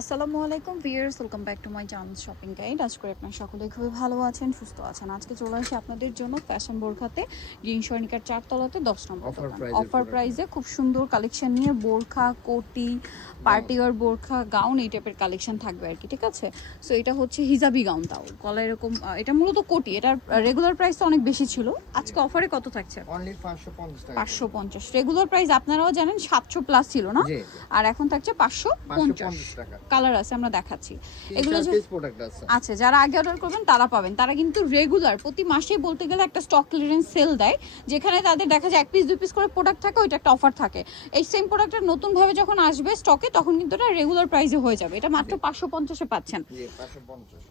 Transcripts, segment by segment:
আসসালামু আলাইকুম viewers, welcome back to my channel shopping guide. আজ করে আপনারা সকলেই খুবই ভালো আছেন, সুস্থ আছেন। আজকে চলে আসি আপনাদের জন্য ফ্যাশন বোরখাতে, গ্রিন সর্ণিকার 4 তলাতে 10 নম্বর দোকান। অফার প্রাইসে খুব সুন্দর কালেকশন নিয়ে বোরখা, কোটি, পার্টি ওয়্যার বোরখা, গাউন এই টাইপের কালেকশন থাকবে আর কি। ঠিক আছে, সো এটা হচ্ছে হিজাবি গাউন, তাও গলা এরকম। এটা মূলত কোটি, এটার রেগুলার প্রাইস তো অনেক বেশি ছিল, আজকে অফারে কত থাকছে? অনলি 550 টাকা। 550। রেগুলার প্রাইস আপনারাও জানেন 700 প্লাস ছিল না, আর এখন থাকছে 550 টাকা। কালার আছে, আমরা দেখাচ্ছি এগুলো যে প্রোডাক্ট আছে। আচ্ছা, যারা আগে অর্ডার করবেন তারা পাবেন। তারা কিন্তু রেগুলার প্রতি মাসে বলতে গেলে একটা স্টক ক্লিয়ারেন্স সেল দেয়, যেখানে তাদের দেখা যায় 1 পিস 2 পিস করে প্রোডাক্ট থাকে, ওইটা একটা অফার থাকে। এই সেম প্রোডাক্টের নতুন ভাবে যখন আসবে স্টকে, তখন কিন্তু এটা রেগুলার প্রাইসে হয়ে যাবে। এটা মাত্র 550 এ পাচ্ছেন। জি 550।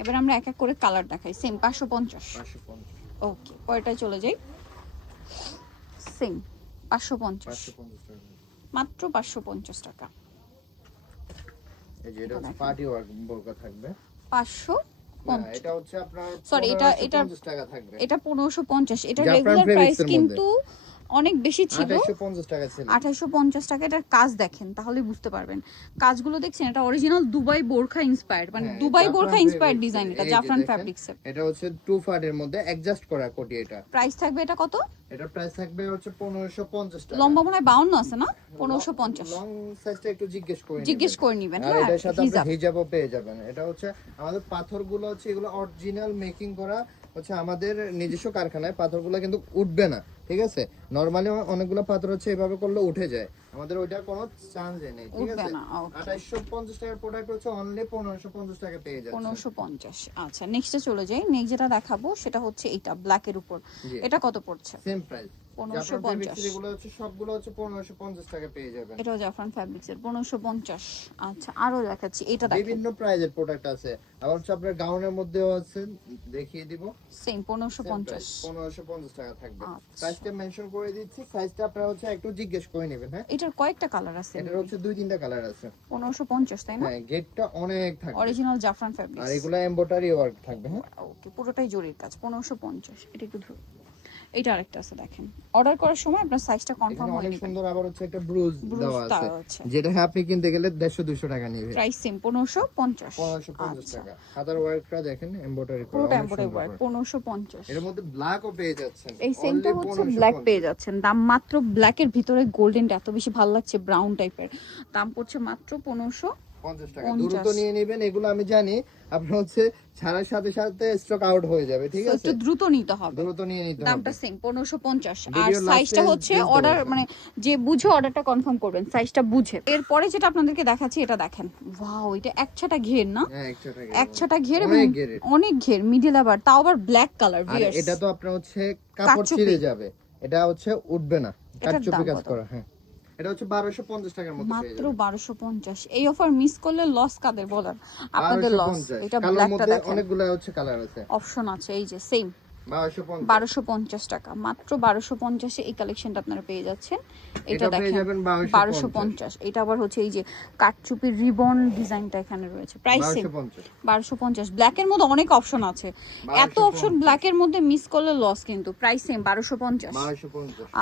এবার আমরা এক এক করে কালার দেখাই। সেম 550। ওকে, পরেরটায় চলে যাই। সেম 550 টাকা। মাত্র 550 টাকা। এই যে এটা হচ্ছে পার্টি ওয়্যার বোরকা থাকবে 550। এটা হচ্ছে আপনার সরি, এটা 1550 টাকা থাকবে। এটা 1550। এটা রেগুলার প্রাইস কিন্তু অনেক বেশি ছিল, 2850 টাকা ছিল। 2850 টাকা। এটার কাজ দেখেন তাহলেই বুঝতে পারবেন। কাজগুলো দেখছেন, এটা অরিজিনাল দুবাই বোরখা ইন্সপায়ার্ড, মানে দুবাই বোরখা ইন্সপায়ার্ড ডিজাইন। এটা জাফরান ফ্যাব্রিক্স এর। এটা হচ্ছে টু ফাটের মধ্যে অ্যাডজাস্ট করা কোটি। এটা প্রাইস থাকবে, এটা কত? এটা প্রাইস থাকবে হচ্ছে 1550 টাকা। লম্বা মনে হয় 52 আছে না? 1550। লং সাইজটা একটু জিজ্ঞেস করে নেবেন। আর হ্যাঁ, এটার সাথে আপনি হিজাব হিজাবও পেয়ে যাবেন। এটা হচ্ছে আমাদের পাথরগুলো হচ্ছে এগুলো অরিজিনাল মেকিং করা হচ্ছে আমাদের নিজস্ব কারখানায়। পাথরগুলো কিন্তু উঠবে না, ঠিক আছে? নরমালি অনেকগুলো পাথর হচ্ছে এভাবে করলে উঠে যায়, আমাদের ওইটা কোনো চান্সই নেই, ঠিক আছে? 2850 টাকার প্রোডাক্ট হচ্ছে অনলি 1550 টাকা পেয়ে যাচ্ছে। 1550। আচ্ছা, নেক্সটে চলে যাই। নেক্সট যেটা দেখাবো সেটা হচ্ছে এইটা ব্ল্যাক এর উপর। এটা কত পড়ছে? Same price 1550। এগুলো হচ্ছে সবগুলো হচ্ছে 1550 টাকা পেয়ে যাবেন। এটাও জাফরান ফ্যাব্রিক্স এর 1550। আচ্ছা, আরো দেখাচ্ছি, এটা দেখেন। বিভিন্ন প্রাইজের প্রোডাক্ট আছে। আবার হচ্ছে আপনার গাউনের মধ্যেও আছে, দেখিয়ে দিব। সেম 1550। 1550 টাকা থাকবে। আচ্ছা, সাইজটা মেনশন করে দিচ্ছি, সাইজটা আপনারা হচ্ছে একটু জিজ্ঞেস করে নেবেন। হ্যাঁ, এটার কয়েকটা কালার আছে। এটার হচ্ছে 2-3টা কালার আছে। 1550 তাই না? হ্যাঁ, গেটটা অনেক থাকবে, অরিজিনাল জাফরান আর ফ্যাব্রিক্স। এগুলা এমব্রয়ডারি ওয়ার্ক থাকবে। হ্যাঁ, ওকে, পুরোটাই জরির কাজ। 1550। এটা একটু ধরুন। এটা আরেকটা আছে দেখেন। অর্ডার করার সময় আপনার সাইজটা কনফার্ম হয়ে অনেক নেবেন। সুন্দর। আবার হচ্ছে একটা ব্রুজ দেওয়া আছে, যেটা আপনি কিনতে গেলে 150-200 টাকা নেবে। Price same 1550। 1550 টাকা। হাতার ওয়ার্কটা দেখেন, এমব্রয়ডারি করা, পুরোটা অনেক এমব্রয়ডারি সুন্দর। ওয়ার্ক। 1550। এর মধ্যে ব্ল্যাকও পেয়ে যাচ্ছেন। এই সেমটা হচ্ছে ব্ল্যাক পেয়ে যাচ্ছেন। দাম মাত্র, ব্ল্যাকের ভিতরে গোল্ডেনটা এত বেশি ভালো লাগছে, ব্রাউন টাইপের। দাম পড়ছে মাত্র 1550 টাকা। দ্রুত নিয়ে নেবেন, এগুলো আমি জানি আপনার হচ্ছে ছাড়ার সাথে সাথে স্টক আউট হয়ে যাবে, ঠিক আছে? একটু দ্রুত নিতে হবে, দ্রুত নিয়ে নিতে হবে। দামটা সেম 1550। আর সাইজটা হচ্ছে অর্ডার, মানে যে বুঝে অর্ডারটা কনফার্ম করবেন, সাইজটা বুঝে। এরপরে যেটা আপনাদেরকে দেখাচ্ছি, এটা দেখেন। ওয়াও, এটা একছাটা ঘের না? হ্যাঁ, একছাটা ঘের এবং অনেক ঘের, মিডল আবার, তাও আবার ব্ল্যাক কালার। আর এটা তো আপনার হচ্ছে কাপড় ছিঁড়ে যাবে, এটা হচ্ছে উঠবে না, কাটচুপি কাজ করা। হ্যাঁ, এটা হচ্ছে 1250 টাকার মধ্যে পেয়ে মাত্র যাবেন। 1250। এই অফার মিস করলে লস কাদের বলার, আপনাদের লস। 1250। এটা কালোর ব্ল্যাকটা মধ্যে দেখেন, অনেকগুলো হচ্ছে কালার আছে, অপশন আছে। এই যে সেম 1250 টাকা। মাত্র 1250 এ এই কালেকশনটা আপনারা পেয়ে যাচ্ছেন। এটা দেখেন 1250। এটা আবার হচ্ছে এই যে কাটচুপির রিবন ডিজাইনটা এখানে রয়েছে। Price same 1250। ব্ল্যাকের মধ্যে অনেক অপশন আছে, এত অপশন ব্ল্যাকের মধ্যে মিস করলে লস, কিন্তু প্রাইস সেম 1250।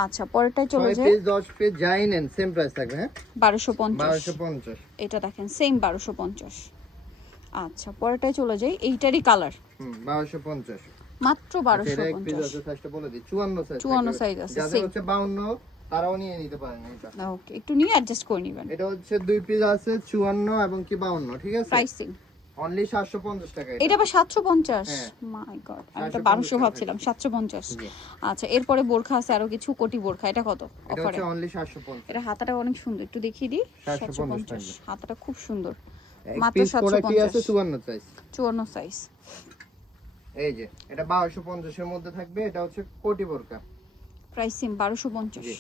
আচ্ছা, পরেরটায় চলে যাই। 10 পিস যাই নেন সেম প্রাইস থাকবে। হ্যাঁ, 1250। এটা দেখেন সেম 1250। আচ্ছা, পরেরটায় চলে যাই। এইটারই কালার 1250। মাত্র 1250। 54 সাইজ আছে, যাদের হচ্ছে 52 তারাও নিয়ে নিতে পারেন এটা। ওকে, একটু নিয়ে অ্যাডজাস্ট করে নেবেন। এটা হচ্ছে 2 পিস আছে 54 এবং কি 52, ঠিক আছে? প্রাইসিং অনলি 750 টাকা। এটা আবার 750। মাই গড, আমি এটা 1200 ভাবছিলাম। 750। আচ্ছা, এরপরে বোরখা আছে আরো কিছু, কোটি বোরখা। এটা কত অফারে? এটা হচ্ছে অনলি 750। এটা হাতাটা অনেক সুন্দর, একটু দেখিয়ে দিই। 750 হাতাটা খুব সুন্দর। মাত্র 750 আছে 54 সাইজ। 54 সাইজ। এই যে এটা 1250 এর মধ্যে থাকবে। এটা হচ্ছে কোটি বোরকা। প্রাইসিং 1250।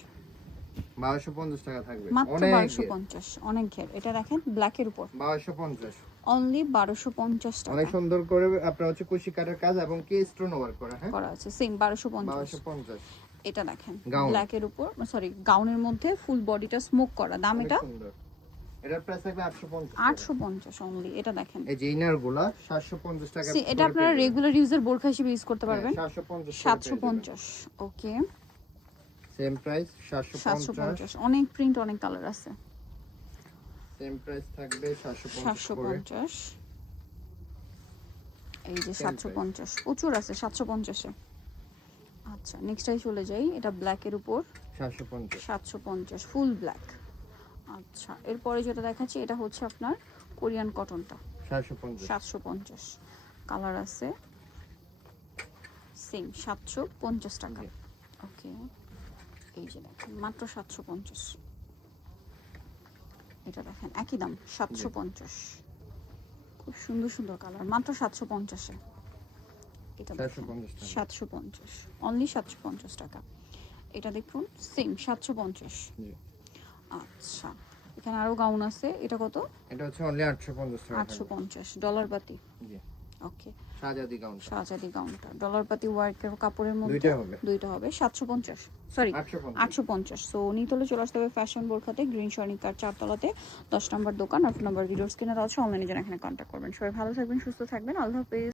1250 টাকা থাকবে, মাত্র 1250। অনেক ঘের। এটা দেখেন ব্ল্যাকের উপর 1250। অনলি 1250 টাকা। অনেক সুন্দর করে আপনার হচ্ছে কুশি কাটার কাজ এবং কি স্টোন ওয়ার্ক করা। হ্যাঁ, করা আছে সেম 1250। এটা দেখেন ব্ল্যাকের উপর, সরি গাউনের মধ্যে ফুল বডিটা স্মোক করা। দাম এটা এটার প্রাইস থাকবে 850। 850 অনলি। এটা দেখেন, এই যে ইনারগুলা 750 টাকা। এটা আপনারা রেগুলার ইউজার বোরখা হিসেবে ইউজ করতে পারবেন। 750। ওকে, সেম প্রাইস 750। অনেক প্রিন্ট, অনেক কালার আছে। সেম প্রাইস থাকবে 750 করে। 750, এই যে Same 750 প্রচুর আছে 750 এ। আচ্ছা নেক্সটটাই চলে যাই, এটা ব্ল্যাকের উপর 750 750 ফুল ব্ল্যাক। আচ্ছা এরপরে যেটা দেখাচ্ছি এটা হচ্ছে আপনার কোরিয়ান কটনটা 750 750, কালার আছে সেম 750 টাকা। জি। ওকে এই যে দেখেন মাত্র 750, এটা দেখেন একই দাম 750, খুব সুন্দর সুন্দর কালার মাত্র 750 এ। এটা দেখেন 750 টাকা। 750 অনলি 750 টাকা। এটা দেখুন সেম 750। জি। আচ্ছা এখানে আরো গাউন আছে, এটা কত? এটা হচ্ছে অনলি 850 টাকা। 850 ডলার পাতি। জি। ওকে শাহজাদি গাউন। শাহজাদি গাউনটা ডলার পাতি ওয়ার্কের কাপড়ের মধ্যে দুইটা হবে। হবে 750, সরি 850 850। সো নিতলে চলে আসতে হবে ফ্যাশন বোরখাতে, গ্রিন সর্ণিকার 4 তলাতে 10 নম্বর দোকান। আর ফোন নাম্বার ভিডিওর স্ক্রিনে দেওয়া আছে, অনলাইনে যারা এখানে কন্ট্যাক্ট করবেন। সবাই ভালো থাকবেন, সুস্থ থাকবেন, আল্লাহ হাফেজ।